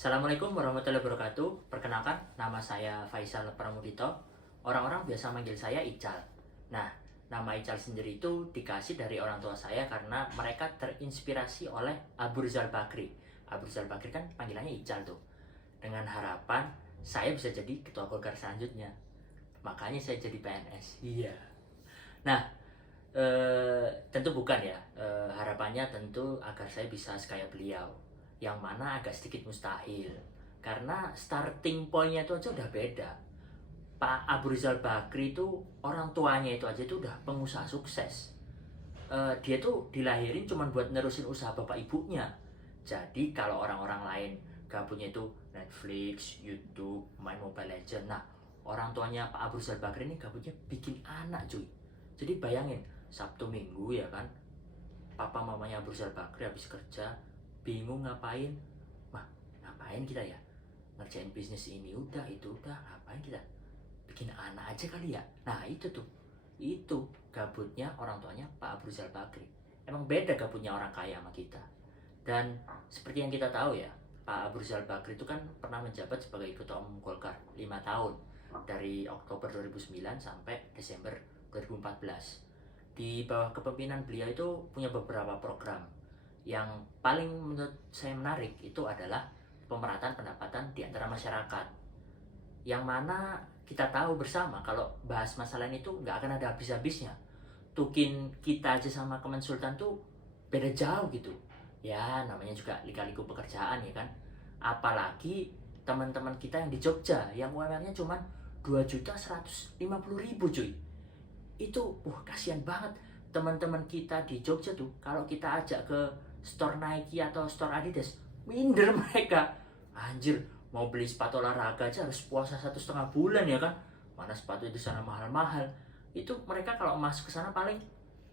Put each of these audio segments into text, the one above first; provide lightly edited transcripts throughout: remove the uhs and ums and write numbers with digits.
Assalamualaikum warahmatullahi wabarakatuh. Perkenalkan, nama saya Faisal Pramudito. Orang-orang biasa manggil saya Ical. Nah, nama Ical sendiri itu dikasih dari orang tua saya karena mereka terinspirasi oleh Abu Rizal Bakri. Abu Rizal Bakri kan panggilannya Ical tuh. Dengan harapan saya bisa jadi ketua Golkar selanjutnya. Makanya saya jadi PNS. Iya. Nah, tentu bukan ya. Harapannya tentu agar saya bisa sekaya beliau, yang mana agak sedikit mustahil karena starting pointnya itu aja udah beda. Pak Abu Rizal Bakri itu orang tuanya itu aja itu udah pengusaha sukses. Dia tuh dilahirin cuma buat nerusin usaha bapak ibunya. Jadi kalau orang-orang lain gabungnya itu Netflix, YouTube, main Mobile Legends, nah orang tuanya Pak Abu Rizal Bakri ini gabungnya bikin anak cuy. Jadi bayangin, Sabtu Minggu ya kan, papa mamanya Abu Rizal Bakri habis kerja bingung ngapain. Mah, ngapain kita ya? Ngerjain bisnis ini udah, itu udah, ngapain kita? Bikin anak aja kali ya. Nah, itu tuh. Itu gabutnya orang tuanya Pak Abu Rizal Bakri. Emang beda gabutnya orang kaya sama kita. Dan seperti yang kita tahu ya, Pak Abu Rizal Bakri itu kan pernah menjabat sebagai Ketua Umum Golkar 5 tahun, dari Oktober 2009 sampai Desember 2014. Di bawah kepemimpinan beliau itu punya beberapa program. Yang paling menurut saya menarik itu adalah pemerataan pendapatan di antara masyarakat. Yang mana kita tahu bersama kalau bahas masalah ini tuh nggak akan ada habis-habisnya. Tukin kita aja sama Kemensultan tuh beda jauh gitu. Ya namanya juga lika-liku pekerjaan ya kan. Apalagi teman-teman kita yang di Jogja yang UMR-nya cuma 2.150.000 cuy. Itu kasihan banget teman-teman kita di Jogja tuh. Kalau kita ajak ke store Nike atau store Adidas, minder mereka. Anjir, mau beli sepatu olahraga aja harus puasa 1,5 bulan ya kan. Mana sepatu itu sana mahal-mahal. Itu mereka kalau masuk ke sana paling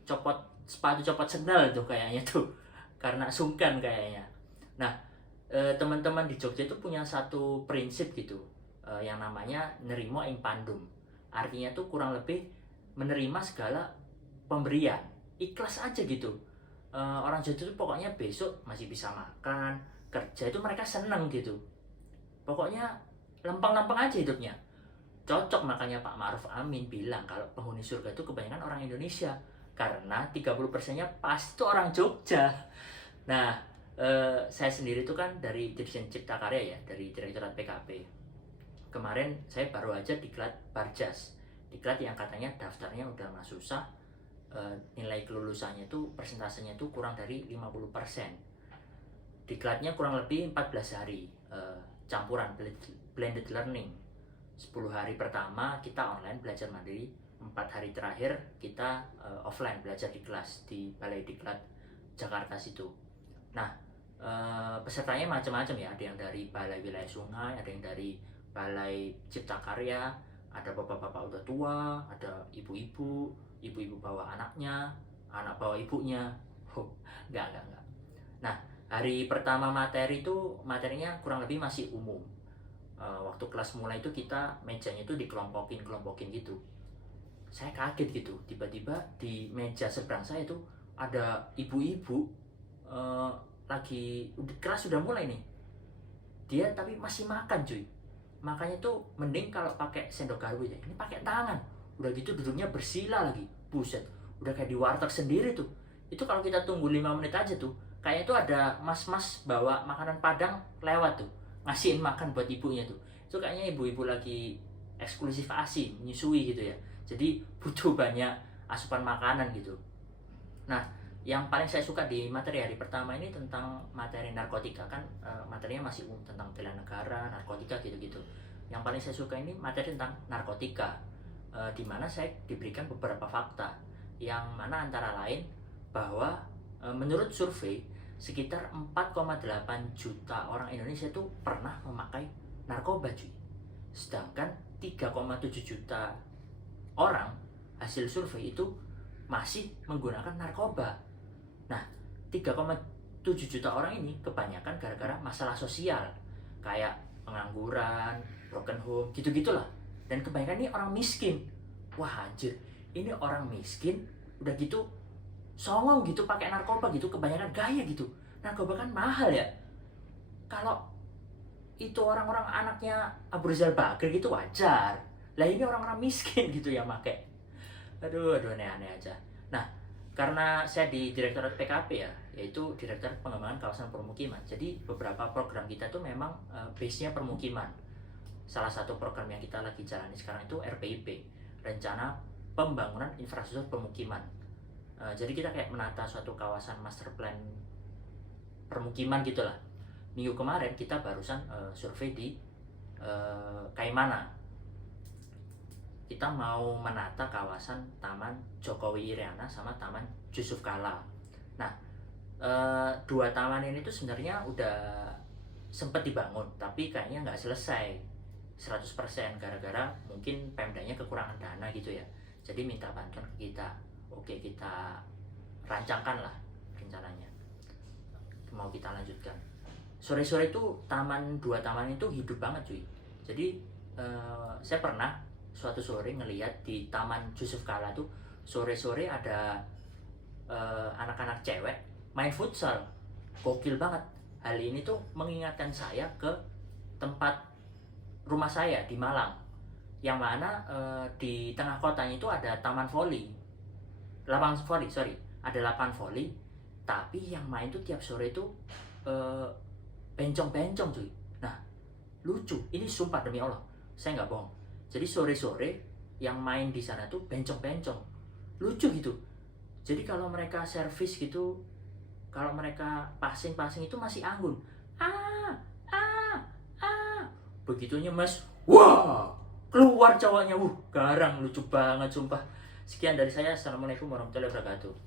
copot sepatu, copot sendal tuh kayaknya tuh, karena sungkan kayaknya. Nah, teman-teman di Jogja itu punya satu prinsip gitu, yang namanya nerimo ing pandum. Artinya tuh kurang lebih menerima segala pemberian, ikhlas aja gitu. Orang Jawa itu pokoknya besok masih bisa makan, kerja itu mereka seneng gitu. Pokoknya lempeng-lempeng aja hidupnya. Cocok, makanya Pak Ma'ruf Amin bilang kalau penghuni surga itu kebanyakan orang Indonesia. Karena 30%-nya pasti itu orang Jogja. Nah, saya sendiri itu kan dari Dirjen Cipta Karya ya, dari Direktorat PKP. Kemarin saya baru aja diklat Barjas. Diklat yang katanya daftarnya udah nggak susah, nilai kelulusannya itu persentasenya itu kurang dari 50%. Diklatnya kurang lebih 14 hari, campuran blended learning. 10 hari pertama kita online belajar mandiri, 4 hari terakhir kita offline belajar di kelas di Balai Diklat Jakarta situ. Nah, pesertanya macam-macam ya, ada yang dari Balai Wilayah Sungai, ada yang dari Balai Cipta Karya, ada bapak-bapak udah tua, ada ibu-ibu, ibu-ibu bawa anaknya, anak bawa ibunya. Enggak. Nah, hari pertama materi itu materinya kurang lebih masih umum. Waktu kelas mulai itu kita mejanya itu dikelompokin gitu. Saya kaget gitu, tiba-tiba di meja seberang saya itu ada ibu-ibu, lagi kelas sudah mulai nih. Dia tapi masih makan cuy. Makanya tuh mending kalau pakai sendok garpu ya. Ini pakai tangan. Udah gitu duduknya bersila lagi. Buset, udah kayak di warteg sendiri tuh. Itu kalau kita tunggu 5 menit aja tuh, kayaknya tuh ada mas-mas bawa makanan Padang lewat tuh, ngasihin makan buat ibunya tuh. Itu kayaknya ibu-ibu lagi eksklusif ASI, menyusui gitu ya. Jadi butuh banyak asupan makanan gitu. Nah, yang paling saya suka di materi hari pertama ini tentang materi narkotika kan, materinya masih umum tentang bela negara, narkotika gitu-gitu. Yang paling saya suka ini materi tentang narkotika, di mana saya diberikan beberapa fakta, yang mana antara lain bahwa menurut survei sekitar 4,8 juta orang Indonesia itu pernah memakai narkoba cuy. Sedangkan 3,7 juta orang hasil survei itu masih menggunakan narkoba. Nah, 3,7 juta orang ini kebanyakan gara-gara masalah sosial, kayak pengangguran, broken home, gitu-gitulah. Dan kebanyakan ini orang miskin. Wah anjir, ini orang miskin udah gitu songong gitu pakai narkoba gitu, kebanyakan gaya gitu. Narkoba kan mahal ya. Kalau itu orang-orang anaknya Abu Rizal Bakri gitu wajar. Lah ini orang-orang miskin gitu yang make. Aduh aneh-aneh aja. Nah, karena saya di Direktorat PKP ya, yaitu Direktorat Pengembangan Kawasan Permukiman. Jadi beberapa program kita tuh memang base-nya permukiman. Salah satu program yang kita lagi jalani sekarang itu RPIP, Rencana Pembangunan Infrastruktur Pemukiman. Jadi kita kayak menata suatu kawasan master plan permukiman gitulah. Minggu kemarin kita barusan survei di Kaimana. Kita mau menata kawasan Taman Jokowi Iriana sama Taman Yusuf Kala. Nah, dua taman ini tuh sebenarnya udah sempat dibangun, tapi kayaknya nggak selesai 100% gara-gara mungkin Pemdanya kekurangan dana gitu ya. Jadi minta bantuan ke kita. Oke, kita rancangkan lah rencananya. Mau kita lanjutkan. Sore-sore itu dua taman itu hidup banget cuy. Jadi saya pernah suatu sore ngelihat di Taman Yusuf Kala tuh sore-sore ada anak-anak cewek main futsal. Gokil banget. Hal ini tuh mengingatkan saya ke tempat rumah saya di Malang, yang mana di tengah kotanya itu ada taman voli, lapangan voli, ada lapangan voli, tapi yang main tuh tiap sore itu bencong-bencong cuy. Nah, lucu, ini sumpah demi Allah, saya nggak bohong. Jadi sore-sore yang main di sana tuh bencong-bencong, lucu gitu. Jadi kalau mereka servis gitu, kalau mereka passing itu masih anggun. Begitunya mas, wah, keluar cowoknya, garang, lucu banget sumpah. Sekian dari saya, assalamualaikum warahmatullahi wabarakatuh.